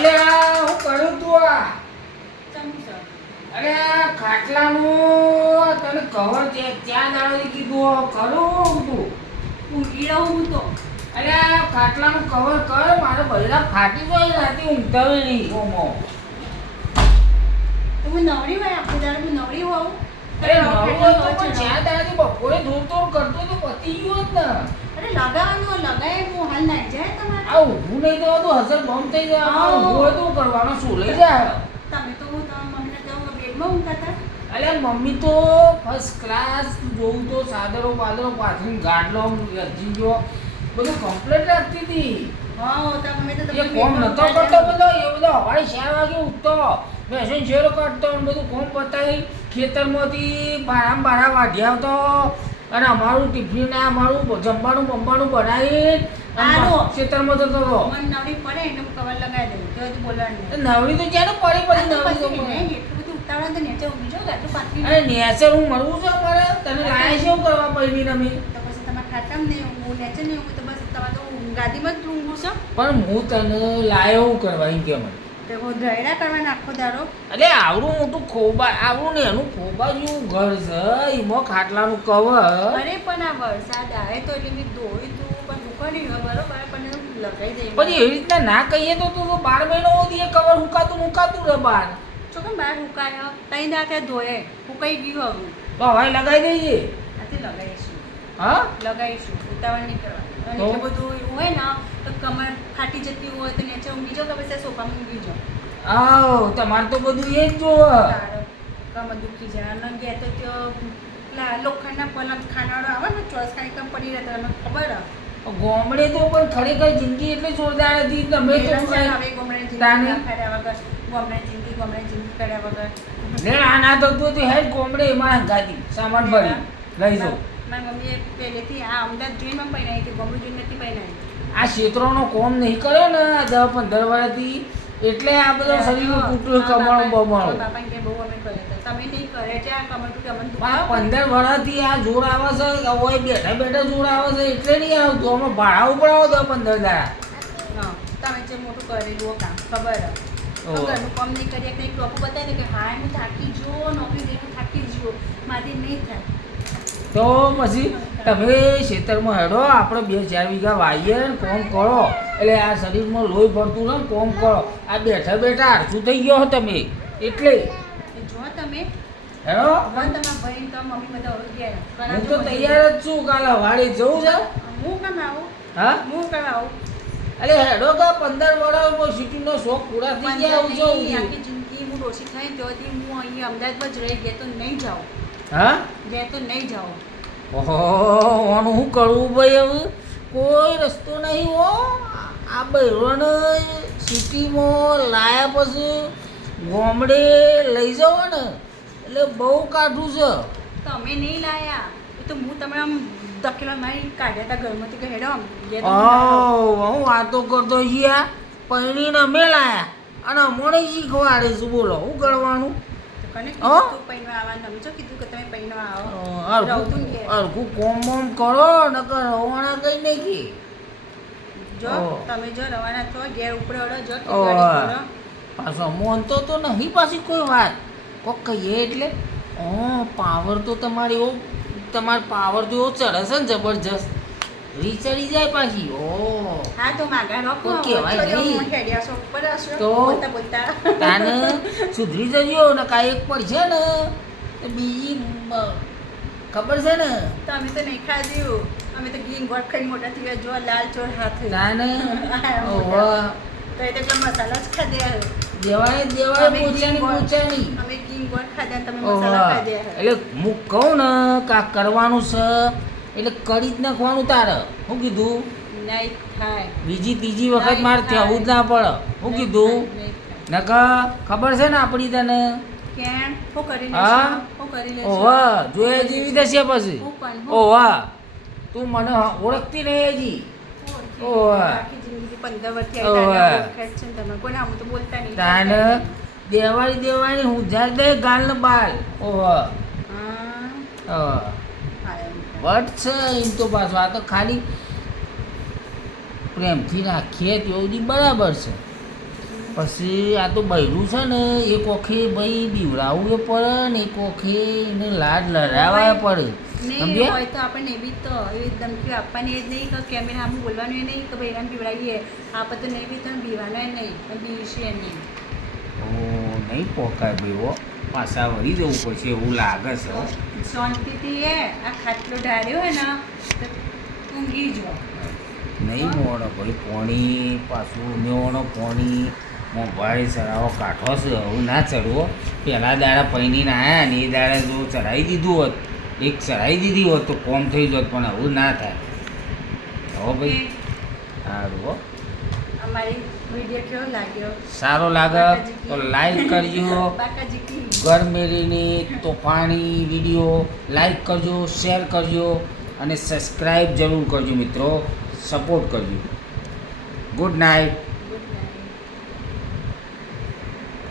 અલે આ હું કરું તું આ સમોસા અરે આ ખાટલાનું તને કવર છે ત્યાં દાડોથી કીધું કરું તું ઊંઘી રહું તો અરે આ ખાટલાનું કવર કર મારે બધા ફાટી જાય રાતે ઊંઘતા નહીં ઓમો તો હું નવરી હોય આખો દાડો હું નવરી હોઉં અરે નવો તો પણ જ્યાં દાડોથી બપોરે ધોતોડ કરતો તો પતી ગયો જ ને અરે લગાવવાનું લગાય હું હાલ નાઈ જાય તમારે આ ઊભું નહીં દેવાતું હસર બંધ થઈ જાય હા. ઊભું હોય તો કરવાનો શું લઈ જાય તમે તો હું તમારા મમ્મીને તો બેડમાં ઊંઘતા હતા અરે મમ્મી તો ફર્સ્ટ ક્લાસ જોઉં તો સાદરો પાદરો પાથરીને ગાડલો રજીજો બધું કમ્પ્લીટ રાખતી હતી હા તો મમ્મી તો એ કોમ નતો કરતો બધો એ બધો હવારે 4 વાગે ઉઠતો બેસીને શેરો કાઢતો ને બધું કોમ પતાવી ખેતરમાંથી બારા વાઢી આવતો અને અમારું ટિફિન ને અમારું જમવાનું બંબાનું બનાવી સારું. ખેતરમાં જતો હતો મને નવરી પડે એટલે હું કવર લગાવી દઉં તો હજુ બોલવાનું નહીં નવરી તો જ્યારે પડી પડી નવરી તો પછી પડે. નહીં, એટલું બધું ઉતાવળા તો નીચે ઊંઘી જાઓ ગાટલું પાથરી અરે નેચર હું મળવું છે મારે તને લાયા છે એવું કરવા પડી તમે તો પછી તમારે ખાટામાં નહીં ઊંઘવું નીચે નહીં ઊંઘવું તો બસ તમારે તો ગાદીમાં જ ઊંઘવું છે પણ હું તને લાયો એવું કરવા એમ કે મને તો હું ધૈડા કરવાના આખો દાડો અરે આવડું મોટું ખોબા આવડું ને એનું ખોબા જેવું ઘર છે એમાં ખાટલાનું કવર અરે પણ આ વરસાદ આવે તો એટલે મેં ધોઈ તું પણ ઉકાળી ગયો બરોબર પણ એનું લગાઈ દઈ પછી એવી રીતના ના કહીએ તો તું 12 મહિનો સુધી એ કવર હુકાતું રહે બહાર જો કેમ બહાર ઉકાળ્યો તઈ દાતે ધોયે ઉકાઈ ગયું હવે તો હવે લગાવી દેજે આથી લગાવીશું હા લગાવીશું ઉતાવળ નહીં કરવા અને તો? એટલું બધું એવું હોય ને તો કમર ફાટી જતી હોય તો નીચે ઊંઘી જાઓ કે પછી સોફામાં ઊંઘી જાઓ આવ તમારે તો બધું એ જ જોવે તારો કમર દુખી જાય અને ગયા તો ત્યાં પેલા લોખંડના પલંગ ખાનાવાળો આવે ને ચોરસ ખાઈ કમ પડી રહેતા તમને ખબર હે ગોમડે તો પણ ખરેખર જિંદગી એટલી જોરદાર હતી તમે તો હવે ગોમડાની તાને? જિંદગી કર્યા વગર ગોમડાની જિંદગી કર્યા વગર લે આ ના થતું હતું હેડ ગોમડે એમાં હંગાતી સામાન ભરી લઈ જાઓ મારી મમ્મીએ પહેલેથી આ અમદાવાદ જોઈને પણ પહેરાવી હતી ગોમડું જોઈને નથી પહેરાવી આ ક્ષેત્રોનો કોમ નહીં કર્યો ને આ 10-15 વર્ષથી એટલે આ બધો શરીરનું તૂટું કમાણું બમાણું બાપા કે બહુ અમે કરે હતા તમે નહીં કરે છે આ કમર તૂટે અમને આ દુખાવો 15 વર્ષથી આ જોર આવે છે ઓય બેઠા બેઠા જોર આવે છે એટલે નહીં આવતું અમે ભાડા ઉપડાવો 10-15 દાડા હા તમે જે મોટું કરેલું કામ ખબર હે તો ઓહો. ઘરનું કામ નહીં કરીએ કંઈક લોકો બતાવી દે કે હા હું થાકી જો નોકરી જઈને થાકી જો મારી નહીં થાય તો પછી તમે ખેતરમાં હેડો આપણે 2-4 વીઘા વાવીએ ને કોમ કરો એટલે આ શરીરમાં લોહી ભરતું ને કોમ કરો આ બેઠા બેઠા આળસું થઈ ગયો છો તમે એટલે તો જો તમે હેડો હવે તમારા ભાઈ તો મમ્મી બધા ઓળખી ગયા હું તો તૈયાર જ છું કાલે વાડી જવું છે હું કેમ આવું હા હું કેમ આવું અરે હેડો કા 15 વર્ષમાં સિટીનો શોખ પૂરા થઈ ગયા આવું છું આખી જિંદગી હું ઓછી થઈ ત્યાંથી હું અહીંયા અમદાવાદમાં જ રહી ગયા તો નહીં જાઉં હા ગયા તો નહીં જાઉં ઓહો આનું શું કરવું ભાઈ હવે કોઈ રસ્તો નહીં હો આ બૈરોને સિટીમાં લાયા પછી ગામડે લઈ જાઓ ને એટલે બહુ કાઠું છે તમે નહીં લાયા એ તો હું તમને આમ ધકેલા મારી કાઢ્યા હતા ઘરમાંથી કે હેડો આમ ગયા તો હું વાતો કરતો છીએ પૈણીને અમે લાયા અને મને શીખવાડે છે બોલો શું કરવાનું કને હા? કીધું તું પૈણવા આવવાનું તમે જો કીધું કે તમે પૈણવા આવો રહું તું ને ઘેર. અરખું કોમ બોમ કરો નકર રવાના કઈ નાખી જો ઓહ. તમે જો રવાના છો ઘેર ઉપડે અડો જો કે ઓહ. ગાડી કરો. પાછો મોનતો તો નહીં પાછી કોઈ વાત કોક કહીએ એટલે પાવર તો તમારે એવો તમારો પાવર તો એવો ચડે છે ને જબરજસ્ત રીચડી જાય પાછી હા તો માગા રાખો તો કહેવાય વચ્ચે જો નહીં. હું હેડ્યા છો ઉપર હશો તો? બોલતા બોલતા તાને સુધરી જજો ને કાંઈ એક પડશે ને તો બીજી ખબર છે ને તમે તો નહીં ખાધ્યું અમે તો ઘી ગોળ ખાઈ મોટા થઈ ગયા જો લાલ ચોર હાથ તાને તો એ તો પેલા મસાલા જ ખાધ્યા દેવાય અમે પોચાની ઘી ગોળ- પોચાની અમે ઘી ગોળ ખાધ્યા તમે મસાલા ખાધ્યા એટલે હું કહું ને કાં કરવાનું છે એટલે કરી જ નાખવાનું તારે શું કીધું નહીં થાય બીજી ત્રીજી વખત મારે થવું જ ના પડે શું કીધું નહીં થાય. નકા ખબર છે ને આપણી તને કેમ હું કરી હા? લેશું હું કરી લેશું ઓવા જોયા જેવી થશે પછી હું પણ ઓવા તું મને ઓળખતી નહીં હજી ઓહ. આખી જિંદગી 15 વર્ષથી ઓહ. આઈ ઓળખાય જ છે ને તમે કોને આમ તો બોલતા નહીં તાને દેવાળી હું જ્યારે દે ગાલ ને બાલ ઓવા હા વટ છે એમ તો પાછું આ તો ખાલી પ્રેમથી રાખીએ તો બરાબર છે પછી આ તો બૈરું છે ને એક વખે ભાઈ બીવડાવવું એ પડે ને એક વખે એને લાડ લડાવવા પડે નહીં સમજ્યા? હોય તો આપણે નહીં બી તો એવી ધમકીઓ આપવાની એ જ નહીં કે કેમેરા આમ બોલવાનું એ નહીં કે ભાઈ એમ પીવડાવીએ આપણે તો નહીં બી તો બીવાનો એ નહીં પણ બીવશે નહીં. ઓ નહીં પોકાય ભાઈ હો, પાછા વળી જવું પડશે એવું લાગે છે હો. શાંતિથી એ આ ખાટલો ઢાળ્યો હોય ને તો ઊંઘી જો. નહીં મોડો ભાઈ પોણી પાછું નેવડો પોણી મોબાઈલ ચડાવો કાઢો છે હવે ના ચડવો. પહેલાં દાડા પૈણીને આવ્યા ને એ દાડા જો ચડાવી દીધું હોત, એક ચડાવી દીધી હોત તો કોમ થઈ જોત, પણ આવું ના થાય. હો ભાઈ સારું હો. અમારી વિડીયો કેવો લાગ્યો? સારો લાગે તો લાઈક કરજો. બાકાજી કી ઘર મેળીની તોફાની વિડીયો લાઈક કરજો, શેર કરજો અને સબસ્ક્રાઈબ જરૂર કરજો મિત્રો, સપોર્ટ કરજો. Good night.